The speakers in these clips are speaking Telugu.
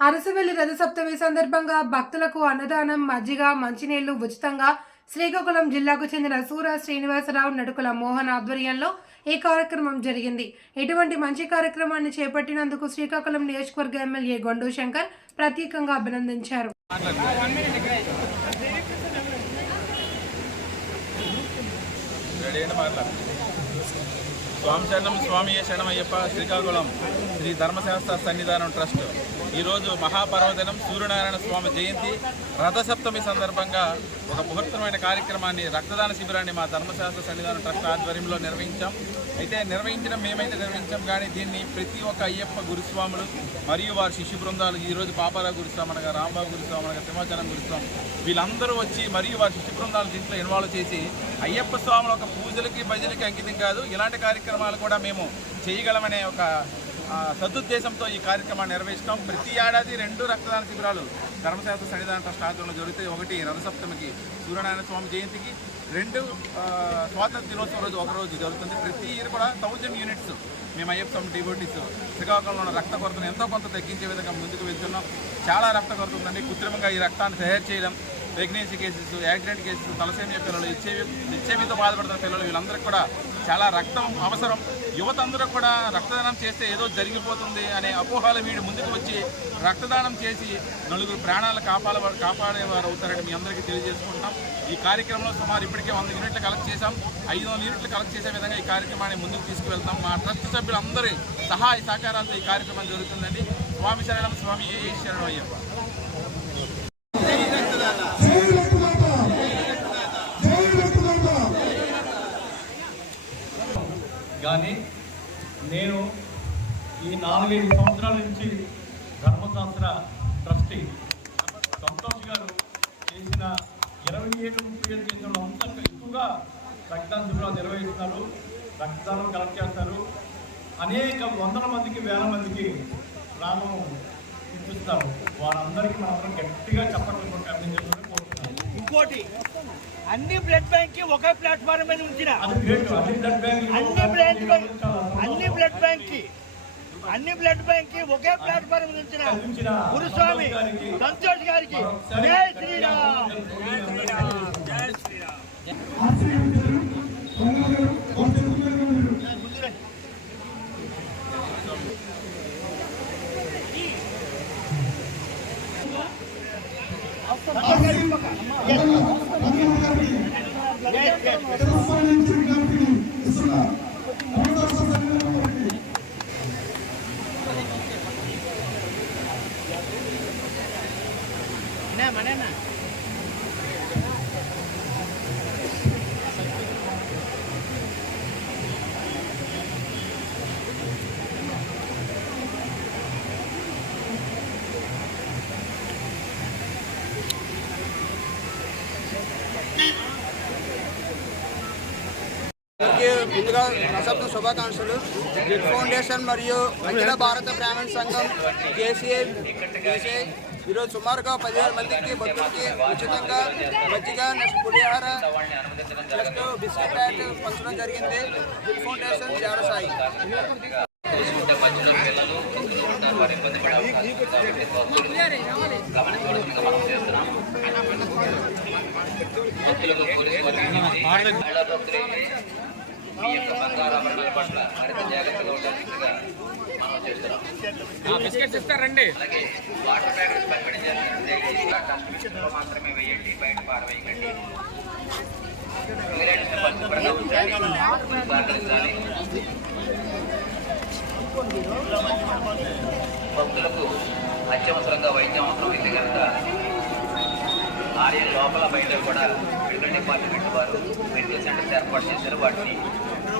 అరసవెల్లి రథసప్తమి సందర్భంగా భక్తులకు అన్నదానం మజ్జిగ మంచినీళ్ళు ఉచితంగా శ్రీకాకుళం జిల్లాకు చెందిన సూర శ్రీనివాసరావు నడుకుల మోహన్ ఆధ్వర్యంలో ఈ కార్యక్రమం జరిగింది. ఇటువంటి మంచి కార్యక్రమాన్ని చేపట్టినందుకు శ్రీకాకుళం నియోజకవర్గ ఎమ్మెల్యే గొండు శంకర్ ప్రత్యేకంగా అభినందించారు. రెడీ స్వామి శరణం స్వామి శరణం అయ్యప్ప శ్రీకాకుళం శ్రీ ధర్మశాస్త్ర సన్నిధానం ట్రస్ట్. ఈరోజు మహాపర్వదినం సూర్యనారాయణ స్వామి జయంతి. రథసప్తమి సందర్భంగా ఒక ముహూర్తమైన కార్యక్రమాన్ని రక్తదాన శిబిరాన్ని మా ధర్మశాస్త్ర సన్నిధానం ట్రస్ట్ ఆధ్వర్యంలో నిర్వహించాం. అయితే నిర్వహించడం మేమైతే నిర్వహించాం కానీ దీన్ని ప్రతి ఒక్క అయ్యప్ప గురుస్వాములు మరియు వారి శిష్యు బృందాలు ఈరోజు పాపారావు గురుస్వామి అనగా రాంబాబు గురుస్వామి అనగా సింహాచలం గురుస్వామి వీళ్ళందరూ వచ్చి మరియు వారి శిష్యు బృందాలు దీంట్లో ఇన్వాల్వ్ చేసి అయ్యప్ప స్వాముల ఒక పూజలకి భజనకి అంకితం కాదు ఇలాంటి కార్యక్రమాలు కూడా మేము చేయగలమనే ఒక సదుద్దేశంతో ఈ కార్యక్రమాన్ని నిర్వహిస్తాం. ప్రతి ఏడాది రెండు రక్తదాన శిబిరాలు ధర్మశాస్త్ర సన్నిధాన ట్రస్ట్ ఆధ్వర్యంలో జరుగుతాయి. ఒకటి రథసప్తమికి సూర్యనారాయణ స్వామి జయంతికి రెండు స్వాతంత్ర దినోత్సవం రోజు ఒకరోజు జరుగుతుంది. ప్రతి ఇయర్ కూడా థౌజండ్ యూనిట్స్ మేము అయ్యప్ప స్వామి డివోటీస్ శ్రీకాకుళంలో ఉన్న రక్త కొరతను ఎంతో కొంత తగ్గించే విధంగా ముందుకు వెళ్తున్నాం. చాలా రక్త కొరత ఉందండి. కృత్రిమంగా ఈ రక్తాన్ని తయారు చేయడం pregnancy cases accident cases thalassaemia పిల్లలు హెచ్ఐవి హెచ్ఐవితో బాధపడుతున్న పిల్లలు వీళ్ళందరికీ కూడా చాలా రక్తం అవసరం. యువత అందరూ కూడా రక్తదానం చేస్తే ఏదో జరిగిపోతుంది అనే అపోహాల వీడి ముందుకు వచ్చి రక్తదానం చేసి నలుగురు ప్రాణాలు కాపాడే కాపాడేవారు అవుతారని మీ అందరికీ తెలియజేసుకుంటున్నాం. ఈ కార్యక్రమంలో సుమారు ఇప్పటికే వంద యూనిట్లు కలెక్ట్ చేశాం. ఐదు వందల యూనిట్లు కలెక్ట్ చేసే విధంగా ఈ కార్యక్రమాన్ని ముందుకు తీసుకువెళ్తాం. మా ట్రస్ట్ సభ్యులందరి సహాయ సహకారాలతో ఈ కార్యక్రమం జరుగుతుందండి. స్వామి శరణం స్వామి ఏ శరణం అయ్యప్ప జై రక్తదాత జై రక్తదాత కానీ నేను ఈ నాలుగైదు సంవత్సరాల నుంచి ధర్మశాస్త్ర ట్రస్టీ. సంతోష్ గారు చేసిన ఇరవై ఏళ్ళు ముప్పై ఏళ్ళు చేసిన అంతా ఎక్కువగా రక్తదాన శిబిరాలు నిర్వహిస్తున్నారు. రక్తదానం కలెక్ట్ చేస్తారు. అనేక వందల మందికి వేల మందికి ప్రాణం ఇప్పిస్తారు. వారందరికీ మనందరం గట్టిగా చెప్పట్లు కొట్టాలని ఇంకోటి అన్ని బ్లడ్ బ్యాంక్కి ఒకే ప్లాట్ఫామ్ మీద ఉంచిన. అన్ని బ్లడ్ బ్యాంక్ అన్ని బ్లడ్ బ్యాంక్ అన్ని బ్లడ్ బ్యాంక్కి అన్ని బ్లడ్ బ్యాంక్కి ఒకే ప్లాట్ఫామ్ మీద ఉంచిన గురుస్వామి సంతోష్ గారికి. జై శ్రీరామ్. జై శ్రీరామ్. ఆశ్రయం గారు Nah, mana nah? ముందుగా దశాబ్ద శుభాకాంక్షలు. గిడ్ ఫౌండేషన్ మరియు అఖిల భారత బ్రాహ్మణ సంఘం కేసీఐ కేసీఐ ఈరోజు సుమారుగా పదివేల మందికి భక్తులకి ఉచితంగా మజ్జిగ నెక్స్ట్ పులిహార నెక్స్ట్ బిస్కెట్ ప్యాక్ పంచడం జరిగింది. గిడ్ ఫౌండేషన్ జారసాయి. మీ యొక్క బంగారు ఆభరణాల పట్ల మరింత జాగ్రత్తగా ఉండాల్సిందిగా మనం చేస్తున్నాం. అలాగే వాటర్ ప్యాకెట్స్ డస్ట్బిన్లో మాత్రమే వేయండి బయట పారవేయకండి. సిగరెట్స్ పరిశుభ్రంగా పారలించాలి భక్తులకు అత్యవసరంగా వైద్యం అవసరం అయితే కనుక ఆలయం లోపల బయట కూడా మెడికల్ డిపార్ట్మెంట్ వారు మెడికల్ సెంటర్స్ ఏర్పాటు చేశారు. వాటిని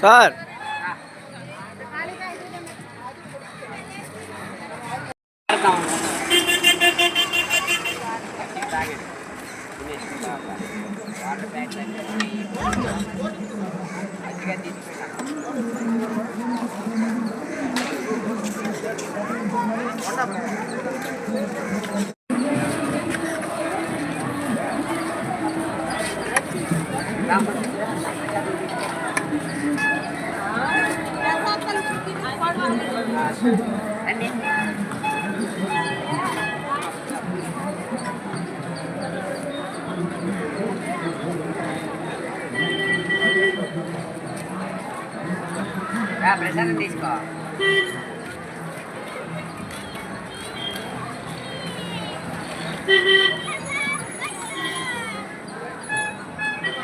sir. Ah, ya, presen disco.